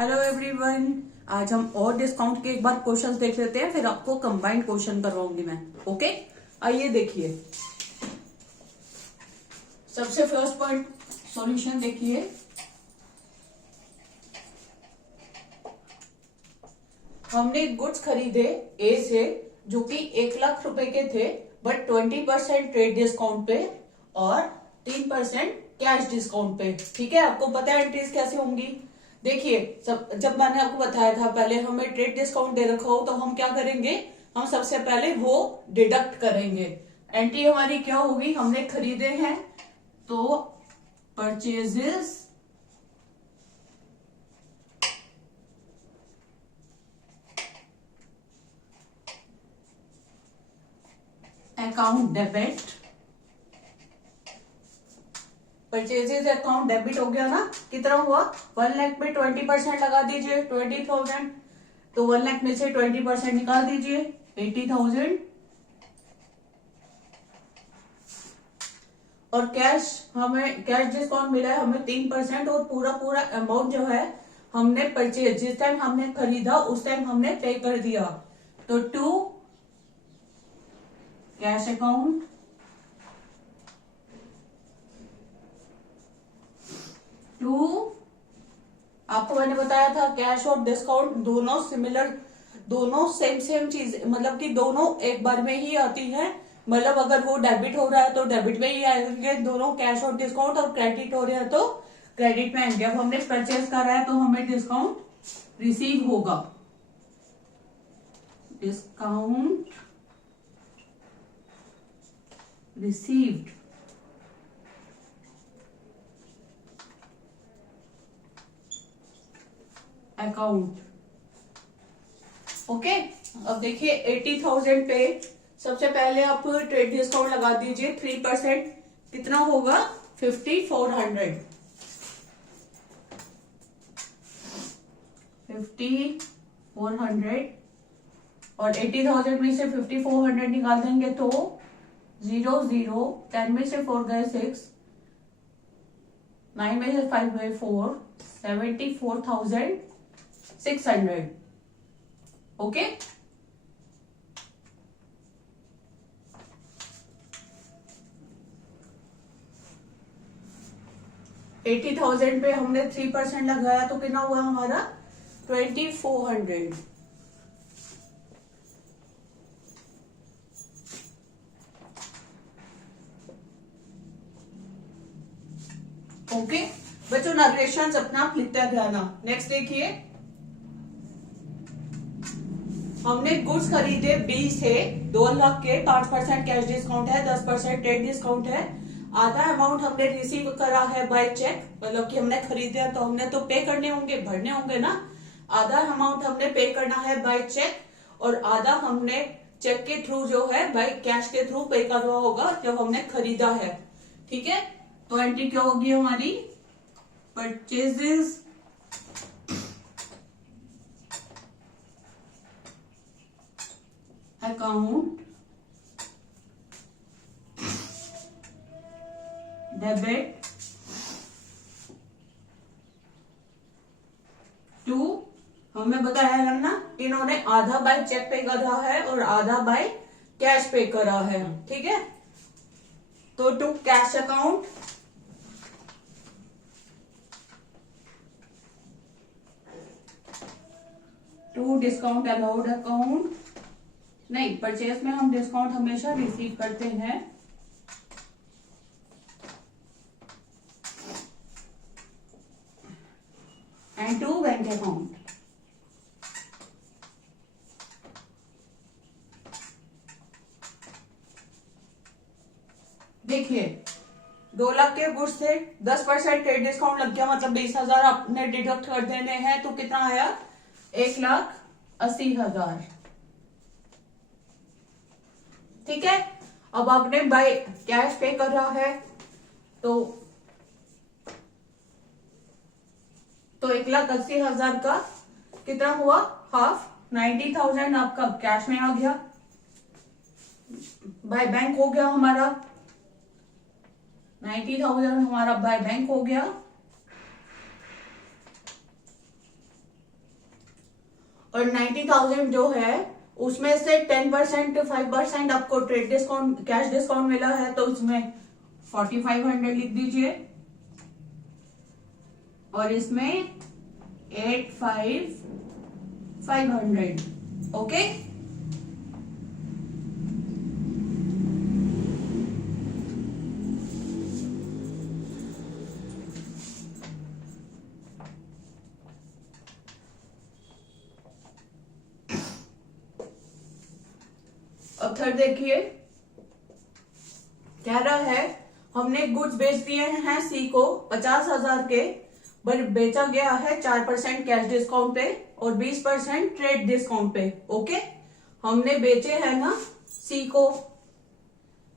Hello everyone. आज हम और डिस्काउंट के एक बार क्वेश्चंस देख लेते हैं, फिर आपको कंबाइंड क्वेश्चन करवाऊंगी मैं। ओके, आइए देखिए। सबसे फर्स्ट पॉइंट सॉल्यूशन देखिए। हमने गुड्स खरीदे ए से जो कि 1 लाख रुपए के थे, बट 20% ट्रेड डिस्काउंट पे और 3% कैश डिस्काउंट पे। ठीक है, आपको पता है एंट्रीज कैसे होंगी। देखिए, जब मैंने आपको बताया था पहले हमें ट्रेड डिस्काउंट दे रखा हो तो हम क्या करेंगे, हम सबसे पहले वो डिडक्ट करेंगे। एंट्री हमारी क्या होगी, हमने खरीदे हैं तो purchases account debit. Purchases account debit हो गया ना, कितना हुआ 1 लाख में 20% लगा दीजिए 20,000, तो 1 लाख में से 20% निकाल दीजिए 80,000। और कैश हमें कैश डिस्काउंट मिला है हमें 3%, और पूरा पूरा अमाउंट जो है हमने परचेज जिस टाइम हमने खरीदा उस टाइम हमने पे कर दिया। तो टू कैश अकाउंट, टू आपको मैंने बताया था कैश और डिस्काउंट दोनों सिमिलर, दोनों सेम चीज, मतलब कि दोनों एक बार में ही आती है। मतलब अगर वो डेबिट हो रहा है तो डेबिट में ही आएंगे दोनों, कैश और डिस्काउंट, और क्रेडिट हो रहा है तो क्रेडिट में आएंगे। अब हमने परचेज करा है तो हमें डिस्काउंट रिसीव होगा। Discount received, account. ओके, अब देखिए 80,000 पे सबसे पहले आप ट्रेड डिस्काउंट लगा दीजिए 3%, कितना होगा 5,400। 5,400 और 80,000 में से 5,400 निकाल देंगे तो 0 0, 10 में से 4 गए 6, 9 में से 5 गए 4, 74,600। ओके, $80,000 पे हमने 3% लगाया तो कितना हुआ हमारा 2,400। ओके बच्चों, नरेशंस अपना आप लिखते जाना। नेक्स्ट देखिए, हमने गुड्स खरीदे बी से 2 लाख के, 5% कैश डिस्काउंट है, 10% ट्रेड डिस्काउंट है। आधा अमाउंट हमने रिसीव करा है बाय चेक, मतलब कि हमने खरीदे तो हमने तो पे करने होंगे, भरने होंगे ना। आधा अमाउंट हमने पे करना है बाय चेक, और आधा हमने चेक के थ्रू जो है बाय कैश के थ्रू पे करना होगा जब हमने खरीदा है। ठीक है, तो एंट्री क्या होगी हमारी, परचेजेस अकाउंट डेबिट टू, हमें बताया है ना, इन्होंने आधा बाय चेक पे करा है और आधा बाय कैश पे करा है। ठीक है, तो to cash account, to discount allowed account. नहीं, परचेज में हम डिस्काउंट हमेशा रिसीव करते हैं। And to bank account. देखिए 2 लाख के गुड्स थे, 10% ट्रेड डिस्काउंट लग गया, मतलब 20,000 आपने डिडक्ट कर देने हैं, तो कितना आया 1,80,000। ठीक है, अब आपने बाय कैश पे कर रहा है तो 1,80,000 का कितना हुआ, हाफ 90,000 आपका कैश में आ गया, बाय बैंक हो गया हमारा 90,000 हमारा बाय बैंक हो गया। और 90,000 जो है उसमें से 10% 5% आपको ट्रेड डिस्काउंट कैश डिस्काउंट मिला है, तो इसमें 4500 लिख दीजिए और इसमें 85,500। ओके, अब थर्ड देखिए, कह रहा है हमने गुड्स बेच दिए हैं सी को 50,000 के, बट बेचा गया है 4% कैश डिस्काउंट पे और 20% ट्रेड डिस्काउंट पे। ओके, हमने बेचे हैं ना सी को,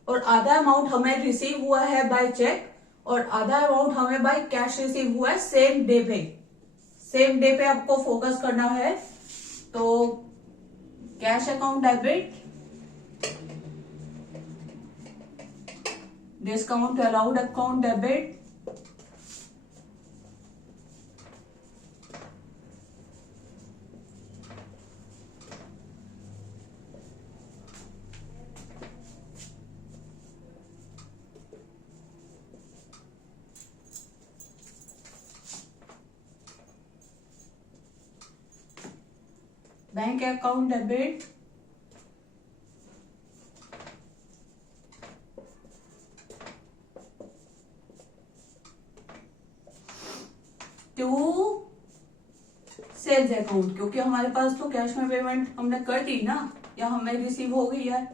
और आधा अमाउंट हमें रिसीव हुआ है बाय चेक और आधा अमाउंट हमें बाय कैश रिसीव हुआ है सेम डे पे। सेम डे पे आपको फोकस करना है, तो cash account debit, discount allowed account debit, bank account debit, to sales account, क्योंकि हमारे पास तो कैश में पेमेंट हमने कर दी ना या हमें रिसीव हो गई है,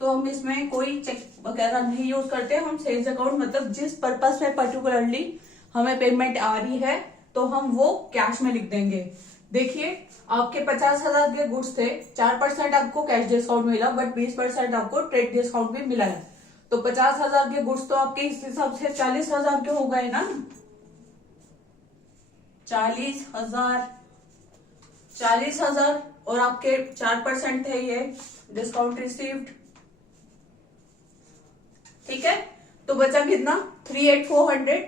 तो हम इसमें कोई चेक वगैरह नहीं यूज करते। हम सेल्स अकाउंट मतलब जिस पर्पस में पर्टिकुलरली हमें पेमेंट आ रही है तो हम वो कैश में लिख देंगे। देखिए, आपके 50,000 के गुड्स थे, 4% आपको कैश डिस्काउंट मिला, बट 20% आपको ट्रेड डिस्काउंट भी मिला है, तो 50,000 के गुड्स तो आपके इस हिसाब से 40,000 के हो गए ना। 40,000 और आपके 4% थे ये डिस्काउंट रिसीव्ड। ठीक है, तो बचा कितना 38,400,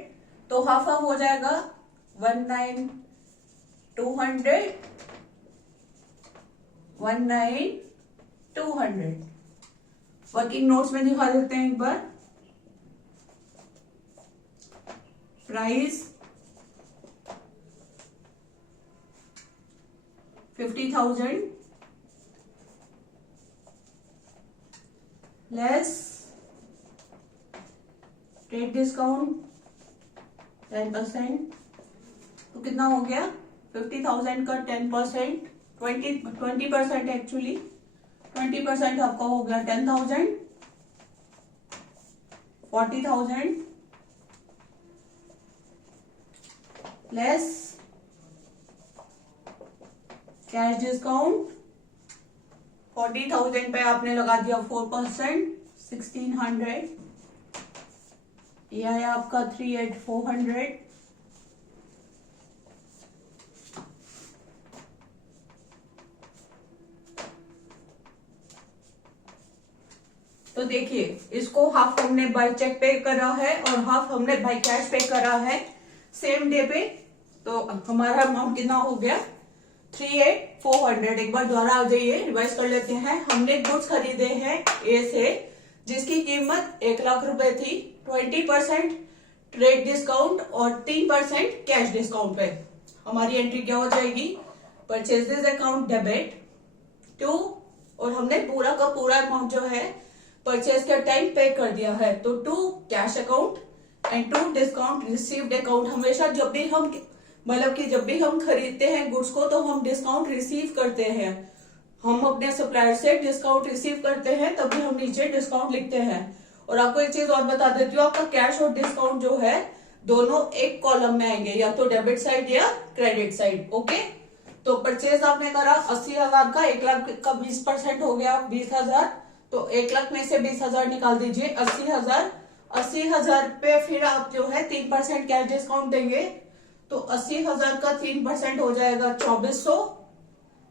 तो हाफ हाफ हो जाएगा 19,200 19,200। वर्किंग नोट्स में दिखा देते हैं एक बार। प्राइस 50,000 लेस ट्रेड डिस्काउंट 10%, तो कितना हो गया 50,000 का 10% 20% एक्चुअली 20% आपका हो गया 10,000, 40,000 लेस कैश डिस्काउंट 40,000 पे आपने लगा दिया 4%, 1,600, यह है आपका 38,400। तो देखिए, इसको हाफ हमने बाय चेक पे करा है और हाफ हमने बाय कैश पे करा है सेम डे पे, तो हमारा अमाउंट कितना हो गया 38,400। एक बार दोबारा आ जाइए, रिवाइज कर लेते हैं। हमने गुड्स खरीदे हैं ए से जिसकी कीमत 1,00,000 रुपए थी, 20% ट्रेड डिस्काउंट और 3% कैश डिस्काउंट पे हमारी एंट्री क्या हो जाएगी, परचेजेस अकाउंट डेबिट 2, और हमने पूरा का पूरा अमाउंट जो है परचेज के टाइम पे कर दिया है, तो 2 cash account and 2 discount received account. हमेशा जब भी हम मतलब कि जब भी हम खरीदते हैं गुड्स को तो हम डिस्काउंट रिसीव करते हैं, हम अपने सप्लायर से डिस्काउंट रिसीव करते हैं, तभी हम नीचे डिस्काउंट लिखते हैं। और आपको एक चीज और बता देती हूँ, आपका कैश और डिस्काउंट जो है दोनों एक कॉलम में आएंगे, या तो डेबिट साइड या क्रेडिट साइड। ओके, तो परचेज आपने करा 80,000 का, 1,00,000 का 20% हो गया 20,000, तो 1,00,000 में से 20,000 निकाल दीजिए 80,000। 80,000 पे फिर आप जो है 3% कैश डिस्काउंट देंगे, तो 80,000 का 3% हो जाएगा 2,400,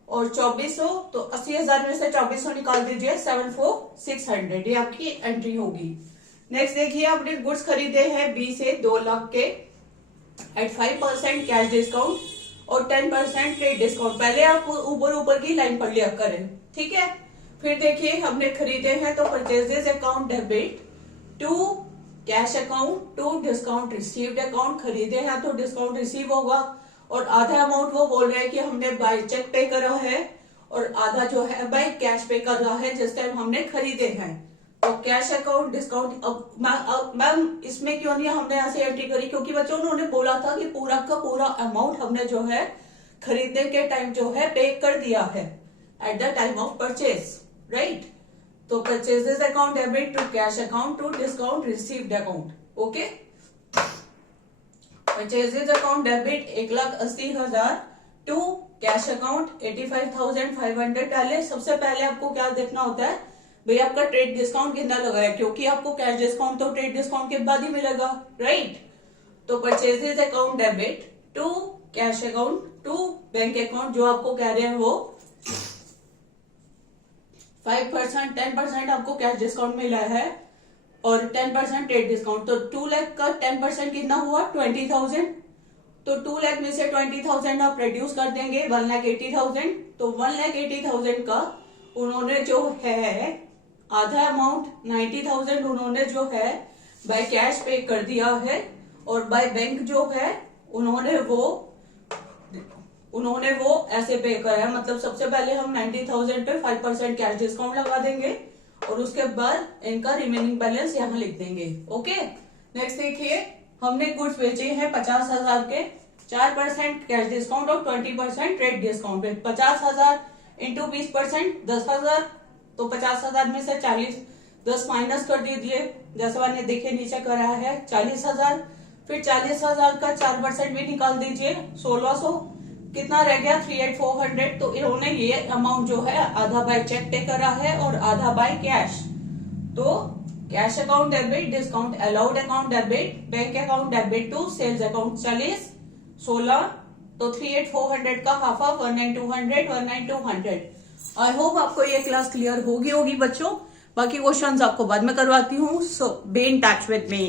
और 2,400 तो 80,000 में से 2,400 निकाल दीजिए 7,4,600, ये आपकी एंट्री होगी। नेक्स्ट देखिए, आपने गुड्स खरीदे हैं बी से 2,00,000 के एट 5% कैश डिस्काउंट, और 10% ट्रेड डिस्काउंट। पहले आप ऊपर ऊपर की लाइन पढ़ लिया करें, ठीक है। फिर देखिए हमने खरीदे हैं तो purchases account debit to cash account to discount received account. खरीदे हैं तो डिस्काउंट रिसीव होगा, और आधा अमाउंट वो बोल रहे हैं कि हमने बाय चेक पे करा है, और आधा जो है बाय कैश पे कर रहा है जिस टाइम हमने खरीदे हैं। तो कैश अकाउंट डिस्काउंट। अब मैम इसमें क्यों नहीं हमने ऐसे एंट्री करी, क्योंकि बच्चों उन्होंने बोला था कि पूरा का पूरा अमाउंट हमने जो है खरीदने के टाइम जो है पे कर दिया है at the time of purchase, right. तो purchases account debit to cash account to discount received account, okay. Purchases account debit 1,80,000 to cash account 85,500। पहले सबसे पहले आपको क्या देखना होता है भाई, आपका ट्रेड डिस्काउंट कितना लगा है, क्योंकि आपको कैश डिस्काउंट तो ट्रेड डिस्काउंट के बाद ही मिलेगा, राइट। तो purchases account debit to cash account to bank account, जो आपको कह रहे हैं वो 5%, 10% आपको कैश डिस्काउंट मिला है और 10% ट्रेड डिस्काउंट। तो 2 लाख का 10% कितना हुआ 20,000। तो 2 लाख में से 20,000 आप रिड्यूस कर देंगे 1,80,000। तो 1,80,000 का उन्होंने जो है आधा अमाउंट 90,000 उन्होंने जो है बाय कैश पे कर दिया है, और बाय बैंक जो है उन्होंने वो ऐसे पे करा है। मतलब सबसे पहले हम 90,000 पे 5% कैश डिस्काउंट लगा देंगे और उसके बाद इनका रिमेनिंग बैलेंस यहाँ लिख देंगे, ओके। नेक्स्ट देखिए हमने गुड्स बेचे हैं 50,000 के, 4% कैश डिस्काउंट और 20% ट्रेड डिस्काउंट पे। 50,000 इंटू 20% 10,000। तो 50,000 में से 10 माइनस कर दीजिए, जैसा मैंने देखे नीचे करा है 40,000। फिर 40,000 का 4% भी निकाल दीजिए 1,600। कितना रह गया 38,400। तो इन्होंने ये अमाउंट जो है आधा बाय चेक पे करा है और आधा बाय कैश। तो cash account debit, discount allowed account debit, bank account debit to sales account 40, 16। तो 38,400 का हाफ ऑफ 19,200, 19,200। आई होप आपको ये क्लास क्लियर होगी बच्चों। बाकी क्वेश्चंस आपको बाद में करवाती हूँ, so be in touch with me.